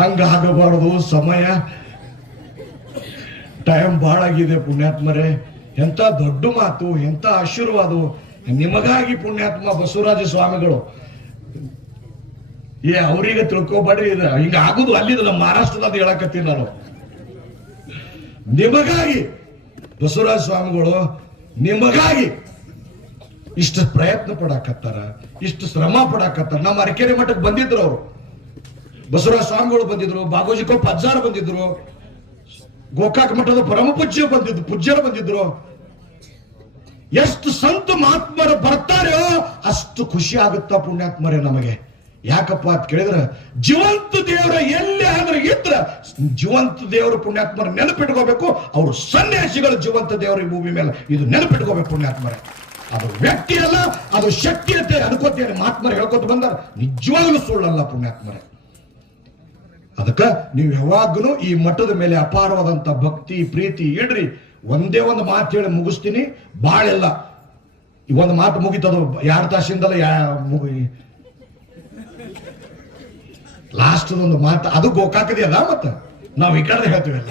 ಹಂಗಾಗಬಾರದು. ಸಮಯ ಟೈಮ್ ಬಹಳ ಆಗಿದೆ ಪುಣ್ಯಾತ್ಮರೇ. ಎಂತ ದೊಡ್ಡ ಮಾತು, ಎಂತ ಆಶೀರ್ವಾದ ನಿಮಗಾಗಿ ಪುಣ್ಯಾತ್ಮ ಬಸವರಾಜ ಸ್ವಾಮಿಗಳು. ಅವ್ರಿಗೆ ತಿಳ್ಕೊಬೇಡ್ರಿ, ಹಿಂಗ ಆಗುದು ಅಲ್ಲಿದ ನಮ್ಮ ಮಹಾರಾಷ್ಟ್ರದಾಗ ಹೇಳಕತ್ತೀನಿ ನಾನು. ನಿಮಗಾಗಿ ಬಸವರಾಜ ಸ್ವಾಮಿಗಳು ನಿಮಗಾಗಿ ಇಷ್ಟು ಪ್ರಯತ್ನ ಪಡಾಕತ್ತಾರ, ಇಷ್ಟು ಶ್ರಮ ಪಡಾಕತ್ತಾರ. ನಮ್ಮ ಅರಕೆರೆ ಮಠಕ್ಕೆ ಬಂದಿದ್ರು ಅವರು, ಬಸವರಾಜ ಸ್ವಾಮಿಗಳು ಬಂದಿದ್ರು, ಬಾಗೋಜಿ ಕೊಪ್ಪ ಅಜ್ಜಾರ ಬಂದಿದ್ರು, ಗೋಕಾಕ ಮಠದ ಪರಮ ಪೂಜ್ಯರು ಬಂದಿದ್ರು. ಎಷ್ಟು ಸಂತ ಮಹಾತ್ಮರು ಬರ್ತಾರೋ ಅಷ್ಟು ಖುಷಿ ಆಗುತ್ತಾ ಪುಣ್ಯಾತ್ಮರೇ ನಮಗೆ. ಯಾಕಪ್ಪ ಅಂತ ಕೇಳಿದ್ರೆ, ಜೀವಂತ ದೇವರ ಎಲ್ಲಿ ಆದ್ರೆ ಇದ್ರ ಜೀವಂತ ದೇವರು ಪುಣ್ಯಾತ್ಮರ ನೆನಪಿಟ್ಕೋಬೇಕು. ಅವರು ಸನ್ಯಾಸಿಗಳು ಜೀವಂತ ದೇವರ ಈ ಭೂಮಿ ಮೇಲೆ ಇದು ನೆನಪಿಟ್ಕೋಬೇಕು ಪುಣ್ಯಾತ್ಮರೇ. ಅದು ವ್ಯಕ್ತಿ ಅಲ್ಲ, ಅದು ಶಕ್ತಿ ಅಂತ ಅನ್ಕೋತೇನೆ ಮಹಾತ್ಮರು ಹೇಳ್ಕೊತ ಬಂದಾರ. ನಿಜವಾಗ್ಲೂ ಸುಳ್ಳಲ್ಲ ಪುಣ್ಯಾತ್ಮರೇ. ಅದಕ್ಕ ನೀವು ಯಾವಾಗಲೂ ಈ ಮಠದ ಮೇಲೆ ಅಪಾರವಾದಂತ ಭಕ್ತಿ ಪ್ರೀತಿ ಇಡ್ರಿ. ಒಂದೇ ಒಂದು ಮಾತು ಹೇಳಿ ಮುಗಿಸ್ತೀನಿ, ಬಾಳೆಲ್ಲ ಈ ಒಂದು ಮಾತು ಮುಗಿತದು 2 ತಾಸಿಂದಲೇ ಲಾಸ್ಟ್ ಒಂದು ಮಾತು, ಅದು ಗೋಕಾಕದಿ ಅದ. ಮತ್ತ ನಾವು ಈ ಕಡೆ ಹೇಳ್ತೀವಲ್ಲ.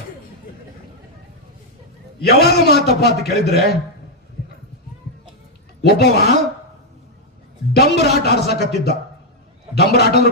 ಯಾವಾಗ ಮಾತಪ್ಪ ಅಂತ ಕೇಳಿದ್ರೆ, ಒಬ್ಬವ ಡಂಬರಾಟ ಆಡ್ಸಕತ್ತಿದ್ದ. ಡಂಬರಾಟ ಅಂದ್ರೆ